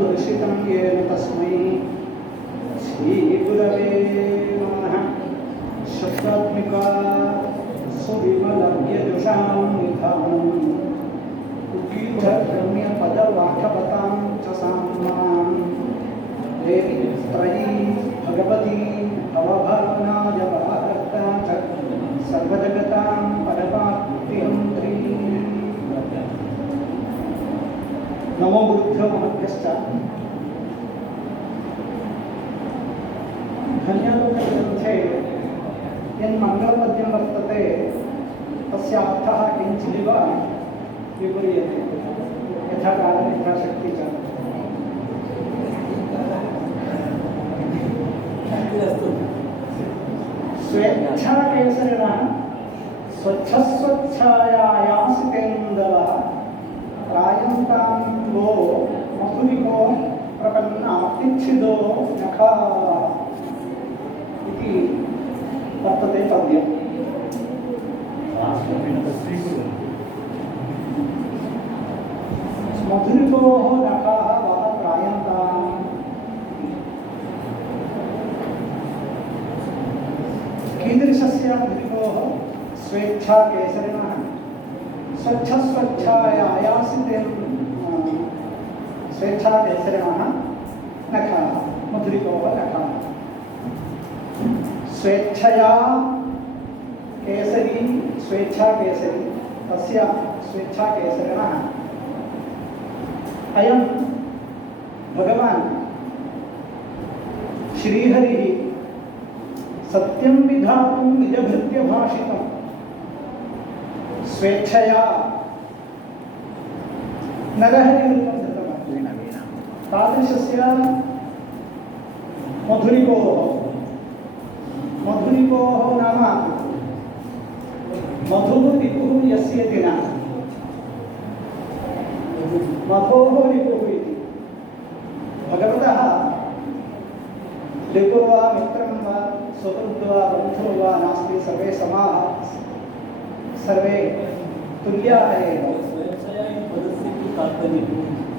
दर्शितं येन तस्मै श्रीगुरवे नमः। शब्दात्मिका सुविमलव्यजुषां निधानम् उद्गीतरम्यपदवाक्यपतां च साम्नां देवी त्रयी भगवती भवभावनाजपहर्ता च सर्वजगतां परमात्महन्त्री। नमो बुद्धो महभ्यश्च। धन्यलोकग्रन्थे यन्मङ्गलपद्यं वर्तते तस्य अर्थः किञ्चिदिव विपर्यते यथा कालं यथा शक्ति च। स्वेच्छाकेसरिणः स्वच्छस्वच्छायायासितेन्दवः रायन्तां वो मधुरिको प्रपन्नातिच्छिदो नखाः इति वर्तते पद्यम्। मधुरिकोः नखाः वः त्रायन्ताम्। कीदृशस्य मधुरिकोः? स्वेच्छाकेसरिणः स्वच्छस्वच्छायायासितेन स्वेच्छाकेसरिणः नखाः मधुरिकोः नखाः। स्वेच्छया केसरी स्वेच्छाकेसरी तस्य स्वेच्छाकेसरिणः अयं भगवान् श्रीहरिः सत्यं विधातुं निजभृत्यभाषितं स्वेच्छया नरहरिरूपं धृतवान्। तादृशस्य मधुरिकोः नाम मधुः रिपुः यस्येति न मधोः रिपुः इति। भगवतः रिपुः वा मित्रं वा सुहृद् वा बन्धुः वा नास्ति, सर्वे समाः, सर्वे तुल्याः एव।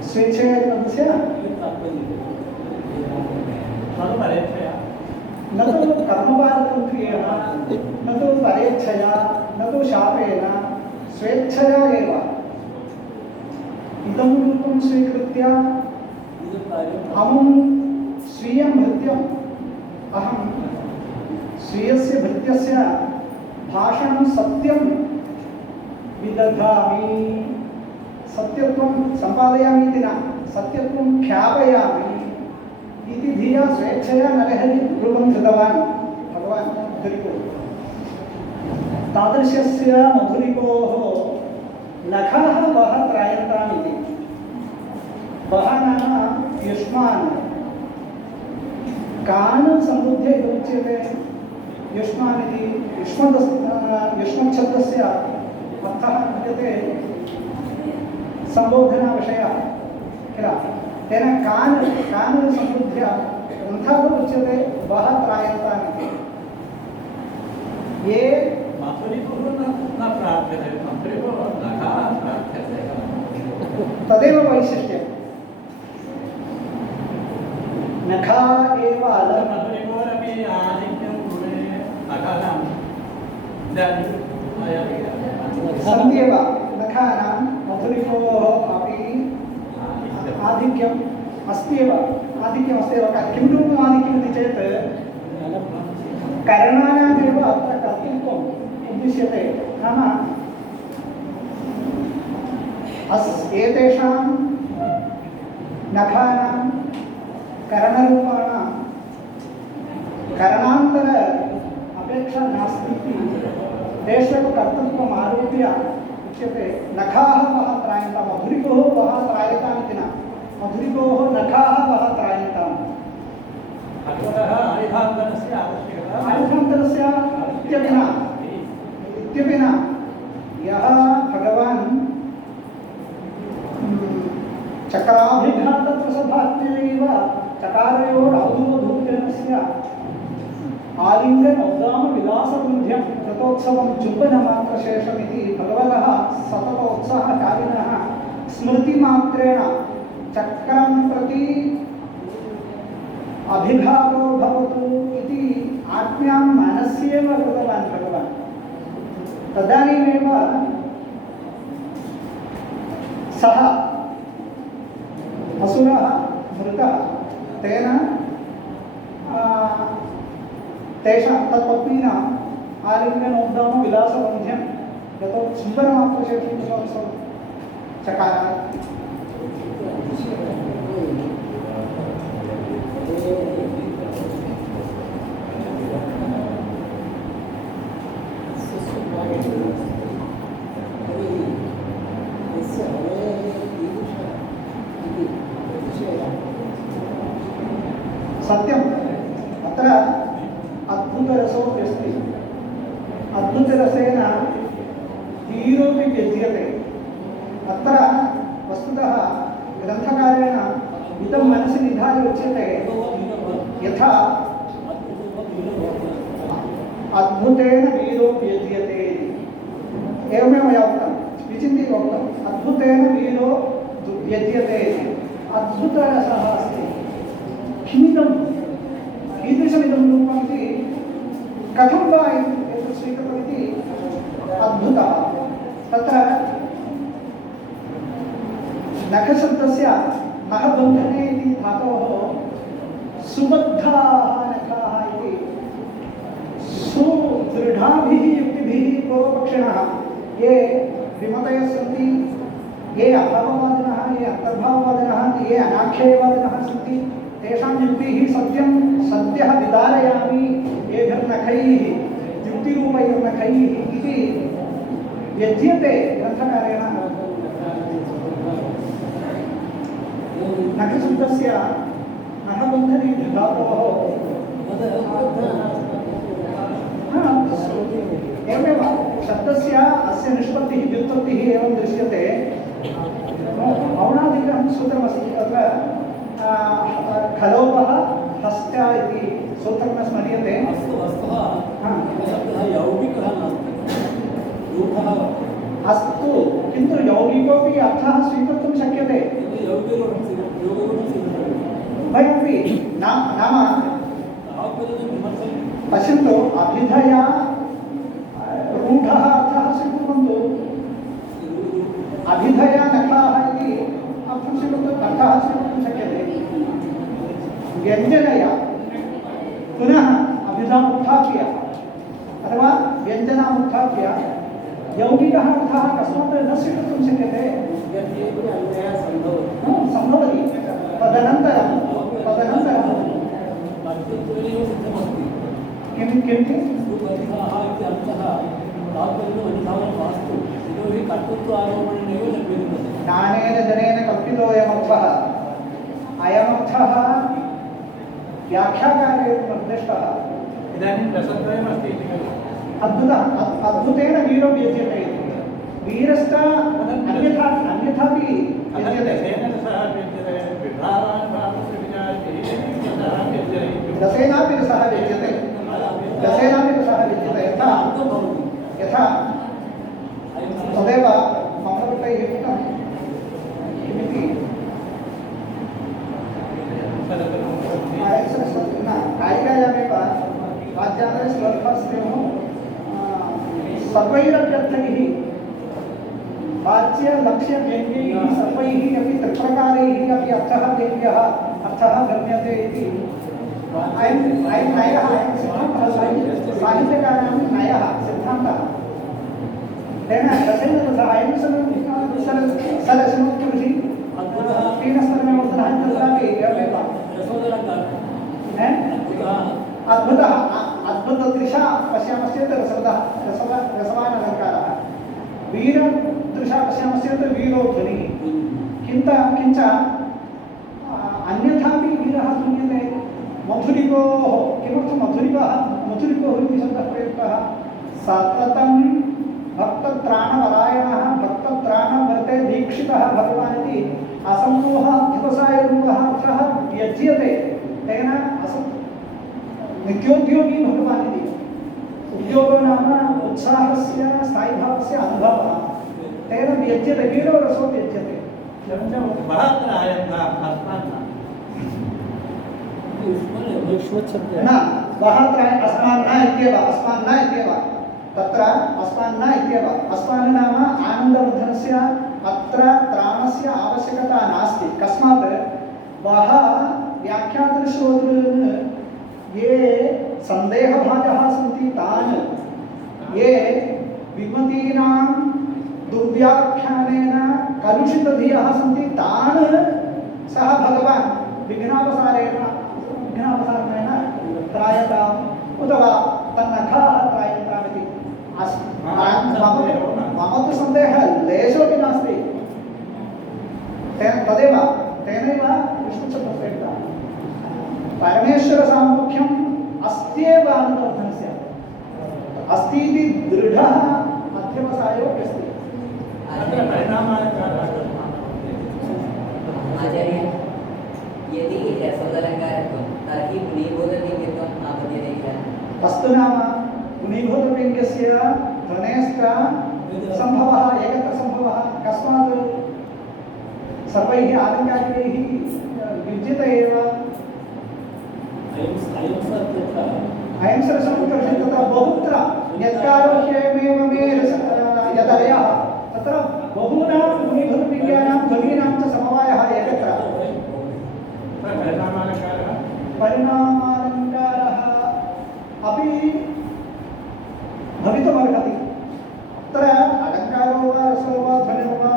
स्वेच्छया पदस्य न तु कर्मवादकं क्रियेण, न तु परेच्छया, न तु शापेन, स्वेच्छया एव। इदं रूपं स्वीकृत्य अहं स्वीयं भृत्यम् अहं स्वीयस्य भृत्यस्य भाषणं सत्यं विदधामि, सत्यत्वं सम्पादयामि इति न, सत्यत्वं ख्यापयामि इति धिया स्वेच्छया नरहरिरूपं धृतवान् भगवान् मधुरिको। तादृशस्य मधुरिकोः नखाः वः त्रायन्ताम् इति। वः नाम युष्मान्। कान् सम्बुद्ध्य इदमुच्यते युष्मान् इति। युष्मच्छब्दस्य अर्थः विद्यते सम्बोधनाविषयः किल। तेन कान् सम्बुद्ध्य ग्रन्थः उच्यते वः त्रायन्ताम् इति। ये तदेव वैशिष्ट्यं। नखा एव सन्त्येव नखानां मधुरिकोः अपि आधिक्यम् अस्त्येव। आधिक्यमस्त्येव। किं रूपम् आधिक्यमिति चेत् करणानामेव अत्र कर्तृत्वम् उद्दिश्यते। नाम एतेषां नखानां करणरूपाणां करणान्तर अपेक्षा नास्ति इति तेषु कर्तृत्वम् आरोप्य उच्यते नखाः वः त्रायन्ताम्। मधुरिकोः वः त्रायताम् इति न, मधुरिकोः नखाः वः त्रायन्ताम्। आयुधान्तरस्य इत्यपि न। यः भगवान् चक्राभिघातप्रसभात्मेनैव चकारयोरवधूतभूतजनस्य आलिङ्गनोद्दामविलासबुद्ध्यं रथोत्सवं चुम्बनमात्रशेषमिति भगवतः सततोत्साहकारिणः स्मृतिमात्रेण चक्रं प्रति अभिभावो भवतु इति आज्ञां मनस्येव कृतवान् भगवान्। तदानीमेव सः असुरः मृतः। तेन तेषां तत्पत्नीनाम् आलिङ्गनोद्दामो विलासवन्ध्यं यतो सुन्दरमात्रशेषं चकार। सत्यम् अत्र अद्भुतरसोऽपि अद्भुतरसेन तीरोऽपि व्यज्यते। अत्र वस्तुतः ग्रन्थकारेण इदं मनसि निधाय उच्यते यथा अद्भुतेन वीरो व्यज्यते इति। एवमेव मया उक्तं, विचिन्त्य उक्तम्, अद्भुतेन वीरो व्यज्यते इति। अद्भुतरसः अस्ति। किमिदं कीदृशमिदं रूपम् इति कथं वा एतत् स्वीकृतमिति अद्भुतः। तत्र नखशब्दस्य नखबन्धने इति धातोः सुबद्धाः नखाः इति सुदृढाभिः युक्तिभिः पूर्वपक्षिणः ये विमतयः सन्ति, ये अभाववादिनः, ये अन्तर्भाववादिनः, ये अनाख्यायवादिनः सन्ति, तेषां युक्तिः सत्यं सद्यः विदारयामि एभिर्नखैः युक्तिरूपैर्नखैः इति व्यज्यते ग्रन्थकारेण। नखशब्दस्य नखबन्धने धातोः एवमेव शब्दस्य अस्य निष्पत्तिः व्युत्पत्तिः एवं दृश्यते। औणादिकं सूत्रमस्ति तत्र खलोपः हस्त इति सूत्रं स्मर्यते। अस्तु, किन्तु यौगिकोऽपि अर्थः स्वीकर्तुं शक्यते। वयमपि नाम पश्यन्तु, अभिधया रूढः अर्थः स्वीकुर्वन्तु। अभिधया नखाः इति अर्थं स्वीकर्तुं अर्थः स्वीकर्तुं शक्यते। व्यञ्जनया पुनः अभिधाम् उत्थाप्य अथवा व्यञ्जनाम् उत्थाप्य यौगिकः अर्थः कस्मात् न स्वीकर्तुं शक्यते। सम्भवति। तदनन्तरं ज्ञानेन जनेन कल्पितोऽयमर्थः। अयमर्थः व्याख्याकारेण निर्दिष्टः। इदानीं रसद्वयमस्ति इति खलु। अद्भुतेन वीरो व्यज्यते। वीरश्च अन्यथापि रसेनापि रसः व्यज्यते। यथा तदेव मम कृते उक्तं किमिति कारिकायामेव वाच्यान्तरे श्लोकस्योः सर्वैरभ्यर्थैः वाच्यलक्ष्यव्यङ्ग्यैः सर्वैः अपि त्रिप्रकारैः अपि अर्थः देव्यः अर्थः गम्यते इति अयं नयः, अयं सिद्धान्तः साहित्यकाराणां नयः सिद्धान्तः। तेन रसेन रसः अयं सरसमुत्कृषि तीनस्तरमेवोत्तरः तत्रापि एवमेव अद्भुतः। अद्भुतदृशा पश्यामश्चेत् रसवान् अलङ्कारः। वीरदृशा पश्यामश्चेत् वीरो ध्वनिः। किञ्च अन्यथापि वीरः ध्वन्यते। मधुरिपोः, किमर्थं मधुरिपोः इति शब्दः प्रयुक्तः? सततं भक्तत्राणपरायणः भक्तत्राणव्रते दीक्षितः भगवान् इति असम्मोहाध्यवसायरूपः अर्थः व्यज्यते। तेन नित्योद्योगी भगवान् इति। उद्योगो नाम उत्साहस्य स्थायीभावस्य अनुभवः। तेन व्यज्यते, वीरो रसो व्यज्यते। महत्र आयन्तः अस्मान् न वः अस्मान् न इत्येव तत्र अस्मान् न इत्येव अस्मान् नाम आनन्दवर्धनस्य अत्र त्राणस्य आवश्यकता नास्ति कस्मात् वः व्याख्यातश्रोतॄन् ये सन्देहभाजः सन्ति तान् ये विमतीनां दुर्व्याख्यानेन कलुषितधियः सन्ति तान् सः भगवान् विघ्नापसारेण त्रायताम् उत वा तन्नखाः त्रायतामिति मम तु सन्देहः लेशोपि नास्ति तदेव तेनैव विष्णुशब्दः परमेश्वरसामुख्यम् अस्त्येव आनन्दवर्धनस्य अस्ति इति दृढः मध्यमसायोऽपि अस्ति आचार्य यदि यशोदलङ्कारत्वं तर्हि गुणीभूतलिङ्गत्वम् आपद्यते किल वस्तु नाम गुणीभूतलिङ्गस्य ध्वनेश्च सम्भवः एकत्र सम्भवः कस्मात् सर्वैः आलङ्कारिकैः युज्यते एव अयं सरसमुत्कर्षः तत्र बहुत्र यत्कारो ह्ययमेव यदयः तत्र बहूनां गुणीभूतलिङ्गानां ध्वनीनां च समवायः एकत्र परिणामालङ्कारः अपि भवितुमर्हति अत्र अलङ्कारो वा रसो वा ध्वनिर् वा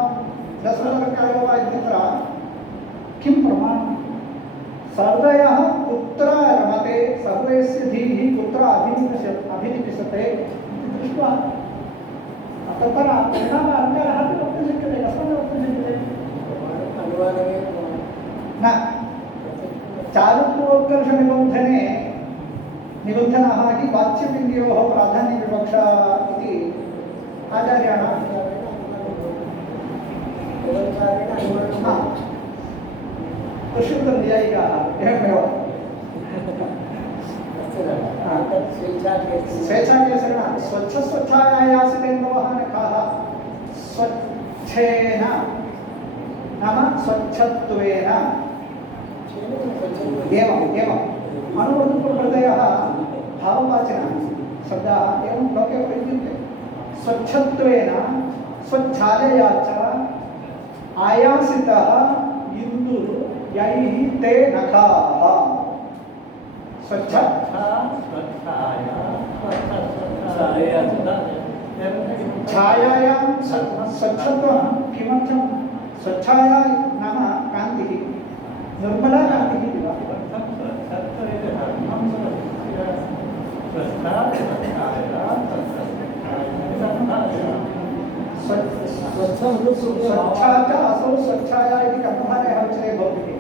रसोलङ्कारो वा इत्यत्र किं प्रमाणं सर्वयः कुत्र रमते सर्वस्य धीः कुत्र अभिनिविशते इति दृष्ट्वा तत्र परिणामालङ्कारः अपि वक्तुं शक्यते कस्मात् वक्तुं शक्यते न चारुत्वोत्कर्षनिबन्धने निबन्धनः हि वाच्यबिन्दयोः प्राधान्यविवक्षा इति आचार्याणां दुष्कृतन्यायिकाः एवमेव स्वेच्छाकेसरेण स्वच्छायासितेन्दवः नखाः स्वच्छेन नाम स्वच्छत्वेन एवम् अनुवर्तप्रत्ययः भाववाचनः शब्दाः एवं लोके प्रयुज्यन्ते स्वच्छत्वेन स्वच्छालया च आयासितः इन्दुर् यैः ते नखाः छायायां स्वच्छत्वं किमर्थं स्वच्छाया नाम कान्तिः निर्मला कान्तिः इति वा स्वच्छा च असौ स्वच्छाया इति कर्मधारयः उच्यते भवति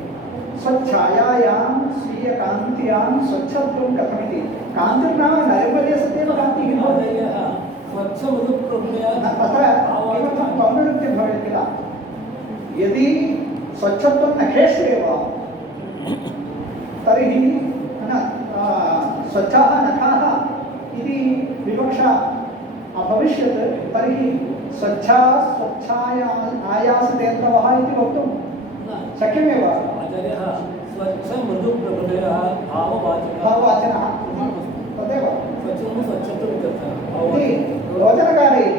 स्वच्छायायां स्वीयकान्त्यां स्वच्छत्वं कथमिति कान्तिर्नाम नैर्मल्ये सत्येव कान्तिः भवति तत्र किमर्थं पौनरुक्तिं भवेत् किल यदि स्वच्छत्वं नखेषु एव तर्हि स्वच्छाः नखाः इति विवक्षा अभविष्यत् तर्हि स्वच्छाया आयासितेन्दवः इति वक्तुं शक्यमेव भाववाचनः तदेव रोचनकारैः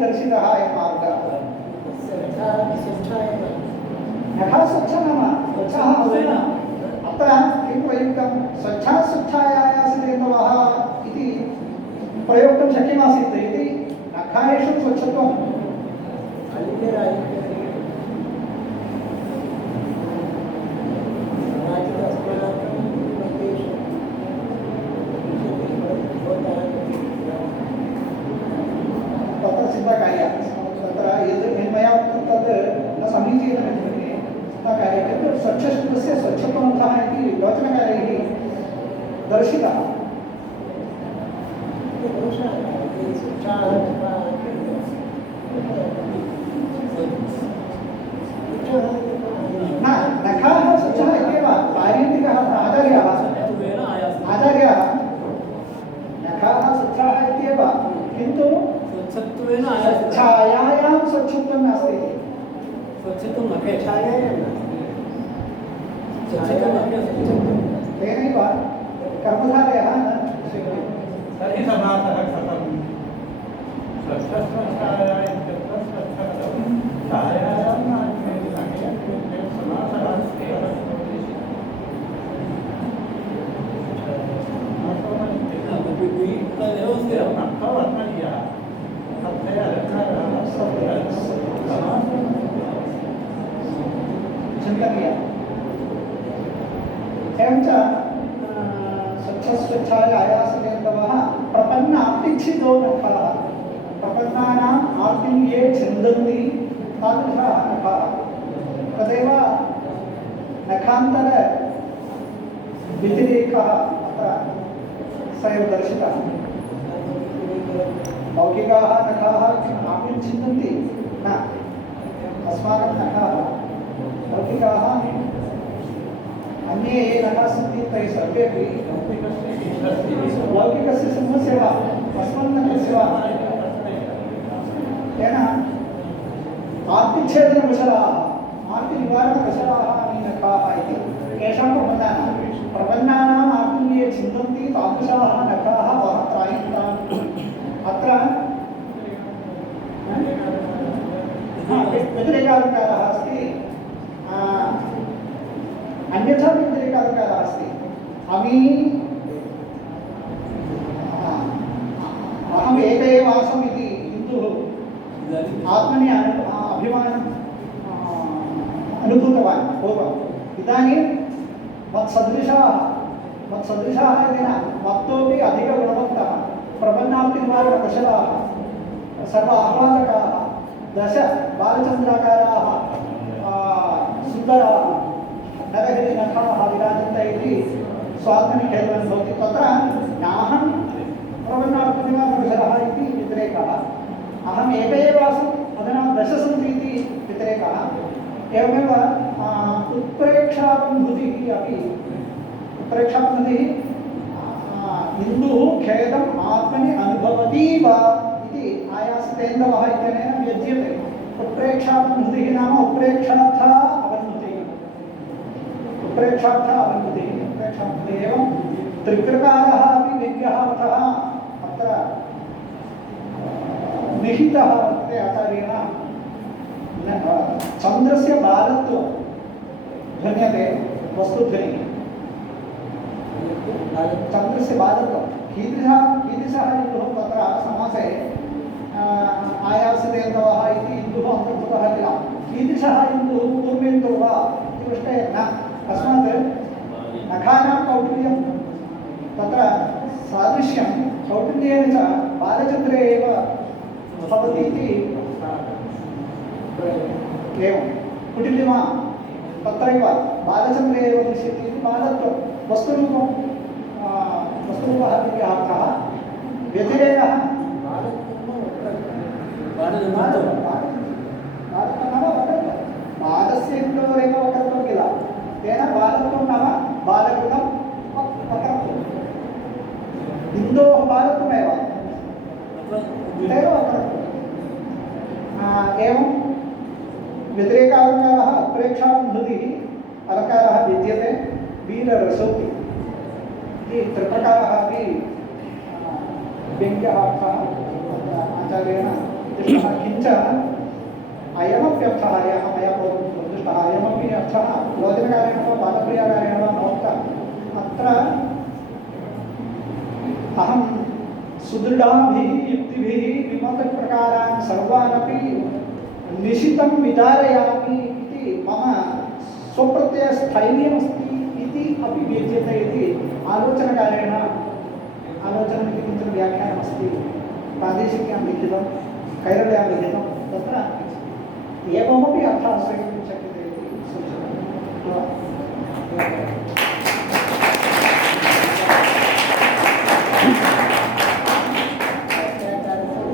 दर्शितः अयं मार्गः नखः स्वच्छः नाम स्वच्छः अत्र किं प्रयुक्तं स्वच्छायासितेन्दवः इति प्रयोक्तुं शक्यमासीत् इति नखारेषु स्वच्छत्वं तत्र चिन्ताकार्या तत्र यद् मया उक्तं तद् न समीचीनमिति चिन्ताकार्या यत् स्वच्छशब्दस्य स्वच्छत्वमर्थः इति लोचनकारैः दर्शितः न नखाः स्वच्छः इत्येव पारैन्तिकः आचार्याः नखाः स्वच्छाः इत्येव किन्तु छायायां स्वच्छत्वं नास्ति तेनैव कर्मधारयः न स्वीक्रियते। तर्हि समासः कथं स्वच्छस्वच्छाया इत्यत्र स्वच्छकथं छायायां नास्ति समासः अस्ति अर्थवर्णनीयः अर्थय अलङ्कारः चिन्तनीय। एवं च स्वच्छस्वच्छाय आयासकेन्दवः प्रपन्न आप्तिच्छितो नखः प्रपन्नानाम् आप्तिं ये छिन्दन्ति तादृशाः नखाः। तदेव नखान्तर व्यतिरेकः अत्र स एव दर्शितः। लौकिकाः नखाः आप्तिं छिन्दन्ति न, अस्माकं नखाः लौकिकाः अन्ये ये नखाः सन्ति तैः सर्वेपि लौकिकस्य सिंहस्य वा अस्मन्नखस्य वा तेन आर्तिच्छेदनकुशलाः आर्तिनिवारणकुशलाः नखाः इति केषां प्रपन्नानाम् आर्तिं ये छिन्दन्ति तादृशाः नखाः वः त्रायन्ताम्। अत्र व्यतिरेकालङ्कारः अस्ति, अन्यथा व्यतिरेकालङ्कारः अस्ति। अहम् एक एव आसम् इति हिन्दुः आत्मनि अभिमानम् अनुभूतवान् पूर्वम्। इदानीं मत्सदृशाः इति न, मत्तोपि अधिकगुणवन्तः प्रपन्नाप्तिनिवारणकुशलाः सर्व आह्लादकाः दश बालचन्द्राकाराः सुन्दराः नरहरिनखाः विराजन्ते इति स्वात्मनि खेलनं भवति। तत्र नाहं प्रपन्नाप्तिनिवारणकुशलः इति व्यतिरेकः, अहम् एक एव आसम् अधुना दश सन्ति इति व्यतिरेकः। एवमेव उत्प्रेक्षानुभूतिः अपि उत्प्रेक्षानुभूतिः हिन्दुः खेदम् आत्मनि अनुभवति वा इति आयासकेन्दवः इत्यनेन व्यज्यते। उत्प्रेक्षानुभूतिः नाम उत्प्रेक्षार्थ अवनुभूतिः, उत्प्रेक्षार्थ अवनुभूतिः, उत्प्रेक्षानुभूतिः एवं त्रिप्रकारः अपि व्यङ्ग्यः अर्थः अत्र निहितः वर्तते आचार्येण। चन्द्रस्य बालत्वं ध्वन्यते वस्तुध्वनिः, चन्द्रस्य बालत्वं कीदृशः हिन्दुः तत्र समासे आयासकेन्दवः इति हिन्दुः अन्तर्भूतः किल। कीदृशः हिन्दुः पूर्वेन्दुः वा इति पृष्टे न, तस्मात् नखानां कौटिल्यं तत्र सादृश्यं कौटिल्येन च बालचन्द्रे एव भवति इति एवं कुटिल्यमा तत्रैव बालचन्द्रे एव दृश्यते इति बालत्वं वस्तुरूपं वस्तुरूपः इति अर्थः। व्यतिरेकः बालस्य हिन्दोरेव वक्रत्वं किल, तेन बालत्वं नाम बालकृतं वक्रत्वं, हिन्दोः बालत्वमेव तदेव वक्रत्वम्। एवं व्यतिरेकालङ्कारः उत्प्रेक्षानुभूतिः अलङ्कारः विद्यते। वीररसोक्ति इति त्रिप्रकारः अपि व्यङ्ग्यः अर्थः आचार्येण दृष्टः। किञ्च अयमप्यर्थः यः मया पूर्वं दृष्टः, अयमपि अर्थः लोचनकारेण वा बालप्रियकारेण वा नोक्तः। अत्र अहं सुदृढाभिः युक्तिभिः विमतप्रकारान् सर्वानपि निशितं विचारयामि इति मम स्वप्रत्ययस्थैर्यमस्ति इति अपि व्यज्यते इति आलोचनकारेण, आलोचनम् इति किञ्चन व्याख्यानमस्ति प्रादेशिक्यां लिखितं, कैरल्यां लिखितं, तत्र एवमपि अर्थः अस्ति।